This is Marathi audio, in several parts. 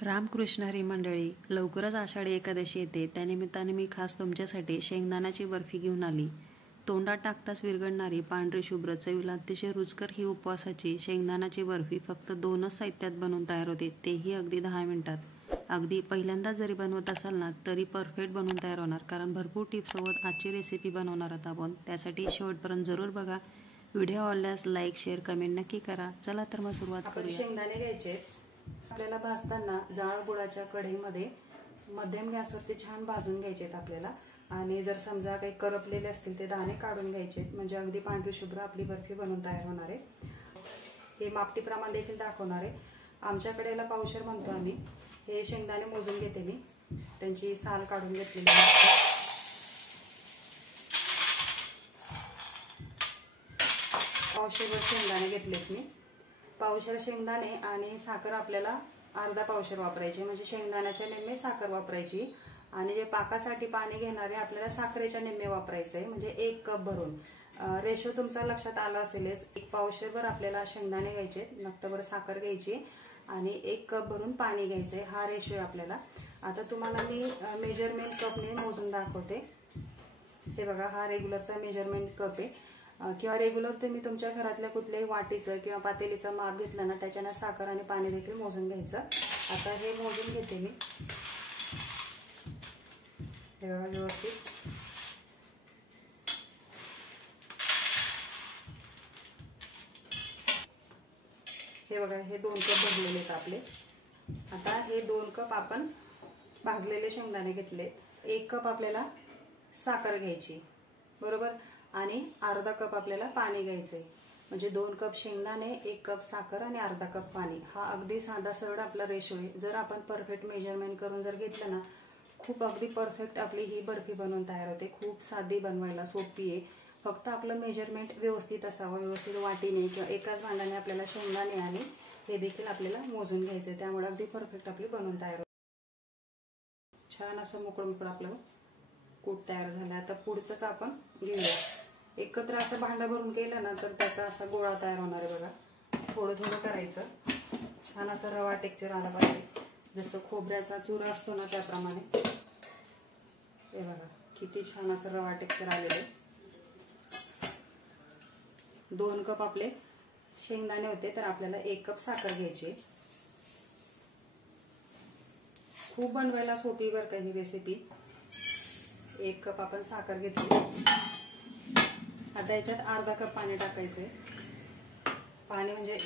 रामकृष्ण हरी मंडळी, लवकरच आषाढी एकादशी येते. त्यानिमित्ताने मी खास तुमच्यासाठी शेंगदाण्याची बर्फी घेऊन आली. तोंडात टाकताच विरघळणारी पांढरी शुभ्र चवीला अतिशय रुचकर ही उपवासाची शेंगदाण्याची बर्फी फक्त 2च साहित्यात बनवून तयार होते, तेही अगदी 10 मिनिटात. अगदी पहिल्यांदा जरी बनवत असाल ना तरी परफेक्ट बनवून तयार होणार, कारण भरपूर टिप्ससोबत आजची रेसिपी बनवणार आहोत आपण. त्यासाठी शेवटपर्यंत जरूर बघा. व्हिडिओ आवडल्यास लाईक, शेअर, कमेंट नक्की करा. चला तर मग सुरुवात करूया. शेंगदाणे घ्यायचे. आपल्याला भाजताना जाळ बुडाच्या कढईमध्ये मध्यम गॅसवरती छान भाजून घ्यायचे आपल्याला. आणि जर समजा काही करपलेले असतील ते दाणे काढून घ्यायचे, म्हणजे अगदी पांढरी शुभ्र आपली बर्फी बनवून तयार होणार आहे. हे मापटी प्रमाण देखील दाखवणार आहे. आमच्याकडे याला पावशेर म्हणतो आम्ही. हे शेंगदाणे मोजून घेते मी, त्यांची साल काढून घेतलेली आहे. पावशेर शेंगदाणे घेतलेत मी. पावशेर शेंगदाणे आणि साखर आपल्याला अर्धा पावशेर वापरायची, म्हणजे शेंगदाण्याच्या निम्मे साखर वापरायची. आणि जे पाकासाठी पाणी घेणारे आपल्याला साखरेच्या निम्मे वापरायचं आहे, म्हणजे 1 कप भरून. रेशो तुमचा लक्षात आला असेलच. 1 पावशेरभर आपल्याला शेंगदाणे घ्यायचे, नक्टभर साखर घ्यायची आणि 1 कप भरून पाणी घ्यायचंय. हा रेशो आहे आपल्याला. आता तुम्हाला मी मेजरमेंट कपने मोजून दाखवते. हे बघा, हा रेग्युलरचा मेजरमेंट कप आहे. किंवा रेग्युलर तुम्ही तुमच्या घरातल्या कुठल्याही वाटीचं किंवा पातेलीचं माप घेतलं ना, त्याच्यानं साखर आणि पाणी देखील मोजून घ्यायचं. आता हे मोजून घेते मी. हे बघा व्यवस्थित. हे बघा, हे 2 कप भरलेले आहेत आपले. आता हे 2 कप आपण भाजलेले शेंगदाणे घेतले. 1 कप आपल्याला साखर घ्यायची, बरोबर, आणि अर्धा कप आपल्याला पाणी घ्यायचंय. म्हणजे 2 कप शेंगदाणे, 1 कप साखर आणि अर्धा कप पाणी. हा अगदी साधा सरळ आपला रेशो आहे. जर आपण परफेक्ट मेजरमेंट करून जर घेतलं ना, खूप अगदी परफेक्ट आपली ही बर्फी बनवून तयार होते. खूप साधी बनवायला, सोपी आहे. फक्त आपलं मेजरमेंट व्यवस्थित असावं. व्यवस्थित वाटीने किंवा एकाच भांड्याने आपल्याला शेंगदाणे आणि हे देखील आपल्याला मोजून घ्यायचंय. त्यामुळे अगदी परफेक्ट आपली बनवून तयार होते. छान असं मोकळं मोकळं आपलं कूट तयार झालं. आता पुढचंच आपण घेऊया. एकत्र असं भांडं भरून केलं ना तर त्याचा असा गोळा तयार होणार आहे. बघा, थोडं थोडं करायचं. छान असं रवा टेक्स्चर आला पाहिजे, जसं खोबऱ्याचा चुरा असतो ना त्याप्रमाणे. हे बघा, किती छान असं रवा टेक्स्चर आलेलं आहे. 2 कप आपले शेंगदाणे होते, तर आपल्याला 1 कप साखर घ्यायची. खूप बनवायला सोपी बरं का ही रेसिपी. 1 कप आपण साखर घेतली. आता याच्यात अर्धा कप पाणी टाकायचंय. पाणी म्हणजे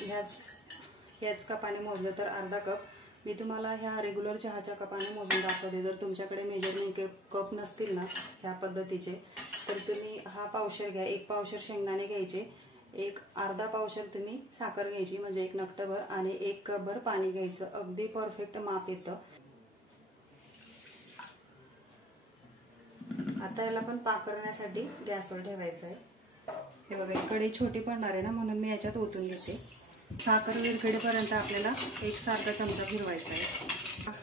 ह्याच कपाने मोजलं तर अर्धा कप. मी तुम्हाला ह्या रेग्युलर चहाच्या कपाने मोजून दाखवते. जर तुमच्याकडे मेजरमेंट कप नसतील ना ह्या पद्धतीचे, तर तुम्ही हा पावशेर घ्या. 1 पावशेर शेंगदाणे घ्यायचे, अर्धा पावशेर तुम्ही साखर घ्यायची, म्हणजे 1 नकटभर, आणि 1 कप भर पाणी घ्यायचं. अगदी परफेक्ट माप येतं. आता याला पण पाक करण्यासाठी गॅसवर ठेवायचं आहे. हे बघा, कढई छोटी पडणार आहे ना, म्हणून मी याच्यात ओतून घेते. साखर विरघळेपर्यंत आपल्याला एकसारखा चमचा फिरवायचा आहे.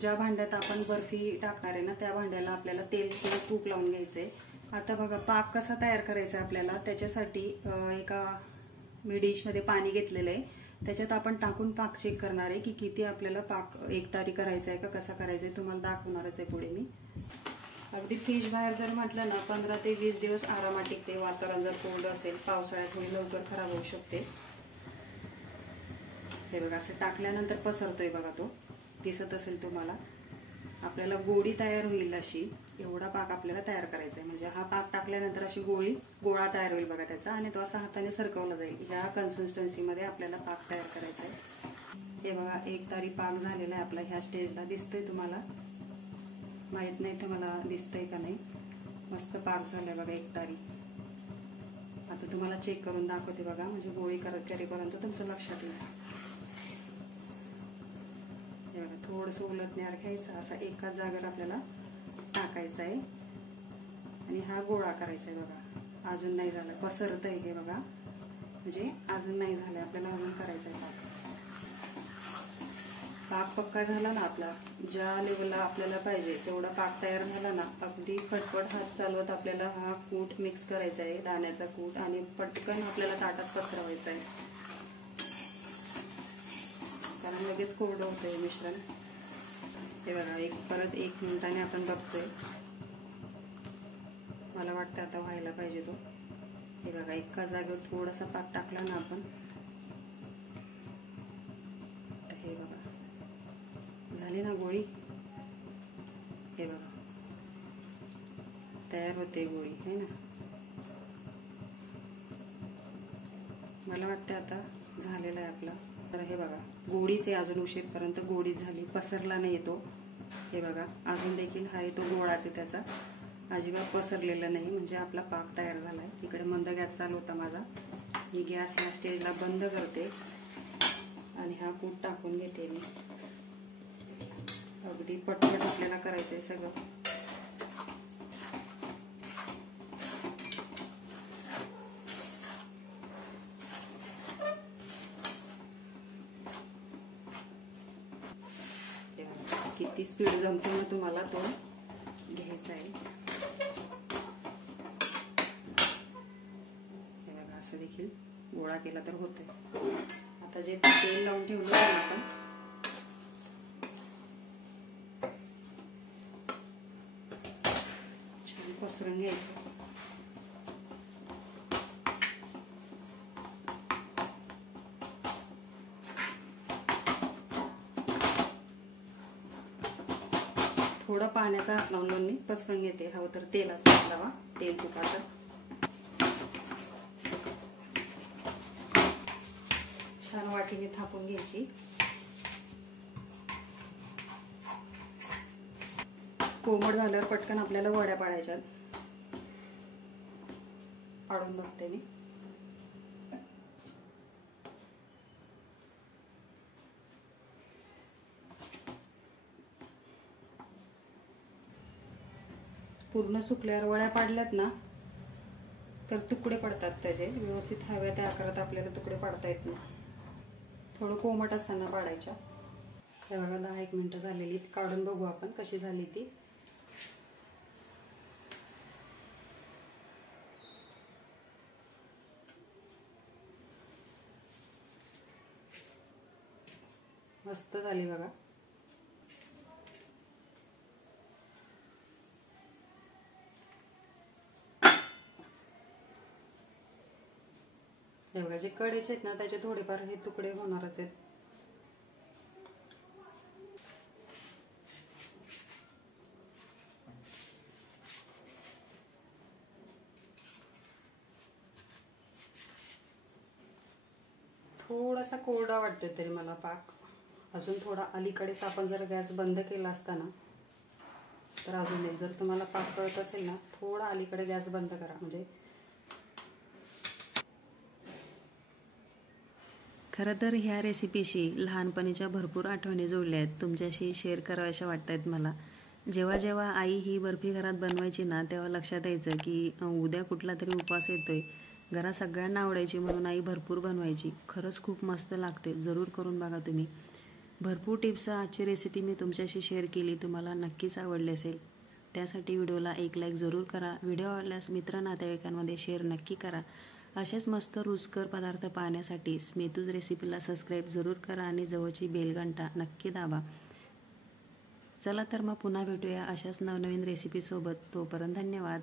ज्या भांड्यात आपण बर्फी टाकणार आहे ना त्या भांड्याला आपल्याला तेल किंवा तूप लावून घ्यायचंय. आता बघा, पाक कसा तयार करायचा आपल्याला. त्याच्यासाठी एका मी डिशमध्ये पाणी घेतलेलं आहे. त्याच्यात आपण टाकून पाक चेक करणार आहे की किती आपल्याला पाक एकतारी करायचा आहे का कसा करायचा आहे, तुम्हाला दाखवणारच आहे पुढे मी. अगदी फ्रीज बाहेर जर म्हटलं ना 15 ते 20 दिवस आरामात टिकते. वातावरण जर कोल्ड असेल, पावसाळ्यात थोडी लवकर खराब होऊ शकते. हे बघा, असं टाकल्यानंतर पसरतोय बघा, तो दिसत असेल तुम्हाला. आपल्याला गोळी तयार होईल अशी, एवढा पाक आपल्याला तयार करायचा आहे. म्हणजे हा पाक टाकल्यानंतर अशी गोळा तयार होईल बघा त्याचा, आणि तो असा हाताने सरकवला जाईल. ह्या कन्सिस्टन्सीमध्ये आपल्याला पाक तयार करायचा आहे. हे बघा, 1 तारी पाक झालेला आहे आपला. ह्या स्टेजला दिसतोय तुम्हाला, माहित नाही तुम्हाला दिसतंय का नाही. मस्त पाक झालाय बघा, 1 तारी. आता तुम्हाला चेक करून दाखवते बघा, म्हणजे गोळी करेपर्यंत तुमचं लक्षात येईल. हे बघा, थोडंसं उलटण्यावर घ्यायचं, असा एकाच जागेवर आपल्याला टाकायचा आहे आणि हा गोळा करायचा आहे. बघा, अजून नाही झालं, पसरतंय हे बघा, म्हणजे अजून नाही झालंय, आपल्याला अजून करायचा आहे पाक. पाक पक्का झाला ना आपला, ज्या लेवलला आपल्याला पाहिजे तेवढा पाक तयार झाला ना, अगदी फटफट हात चालवत आपल्याला हा कूट मिक्स करायचा आहे, दाण्याचा कूट, आणि पटकन आपल्याला ताटात पसरवायचा आहे, कारण लगेच कोरडं होतंय मिश्रण. हे बघा परत 1 मिनिटाने आपण बघतोय. मला वाटतं आता व्हायला पाहिजे तो. हे बघा एका जागेवर थोडासा पाक टाकला ना आपण. हे बघा झाली ना गोळी. हे बघा तयार होते गोळी है ना. मला वाटतं आता झालेला आहे आपला. तर हे बघा गोळीच आहे, अजून उशीरपर्यंत गोळीच झाली, पसरला नाही तो. हे बघा अजून देखील हा तो गोळाच आहे त्याचा, अजिबात पसरलेला नाही. म्हणजे आपला पाक तयार झाला आहे. इकडे मंद गॅस चालू होता माझा. मी गॅस या स्टेजला बंद करते आणि हा कूट टाकून घेते मी. अगदी पटपट आपल्याला करायचंय सगळं. किती स्पीड जमतो ना तुम्हाला तो घ्यायचा आहे. हे बघा असं देखील गोळा केला तर होतंय. आता जे तेल लावून ठेवलं आहे आपण छान पसरून घ्यायचं. थोडं पाण्याचा हात लावून मी पसरून घेते. हवं तर तेलाचा हात लावा, तेल तुपाचं. छान वाटीने थापून घ्यायची. कोमट झाल्यावर पटकन आपल्याला वड्या पाडायच्या. पाडून बघते मी. पूर्ण सुकल्यावर वड्या पाडल्यात ना तर तुकडे पडतात त्याचे. व्यवस्थित हव्या त्या आकारात आपल्याला तुकडे पाडता येत नाही. थोडं कोमट असताना पाडायच्या. हे बघा 10-1 मिनिटं झालेली. काढून बघू आपण कशी झाली ती. मस्त झाली बघा. हे बघा जे कडेचे आहेत ना त्याचे थोडेफार हे तुकडे होणारच आहेत. थोडासा कोरडा वाटतोय तरी मला पाक. अजून थोडा अलीकडेच आपण जर गॅस बंद केला असता ना तर अजून एक. जर तुम्हाला पाक कळत असेल ना थोडा अलीकडे गॅस बंद करा. म्हणजे खरं तर ह्या रेसिपीशी लहानपणीच्या भरपूर आठवणी जोडल्या आहेत. तुमच्याशी शेअर कराव्याशा वाटत आहेत मला. जेव्हा जेव्हा आई ही बर्फी घरात बनवायची ना तेव्हा लक्षात यायचं की उद्या कुठला तरी उपवास येतोय. घरात सगळ्यांना आवडायची म्हणून आई भरपूर बनवायची. खरंच खूप मस्त लागते. जरूर करून बघा तुम्ही. भरपूर टिप्स आजची रेसिपी मी तुमच्याशी शेअर केली. तुम्हाला नक्कीच आवडली असेल. त्यासाठी व्हिडिओला एक लाईक जरूर करा. व्हिडिओ आवडल्यास मित्र नातेवाईकांमध्ये शेअर नक्की करा. असेच मस्त रुचकर पदार्थ पाहण्यासाठी स्मितूज रेसिपीला सबस्क्राईब जरूर करा आणि जवळची बेलघंटा नक्की दाबा. चला तर मग पुन्हा भेटूया अशाच नवनवीन रेसिपीसोबत. तोपर्यंत धन्यवाद.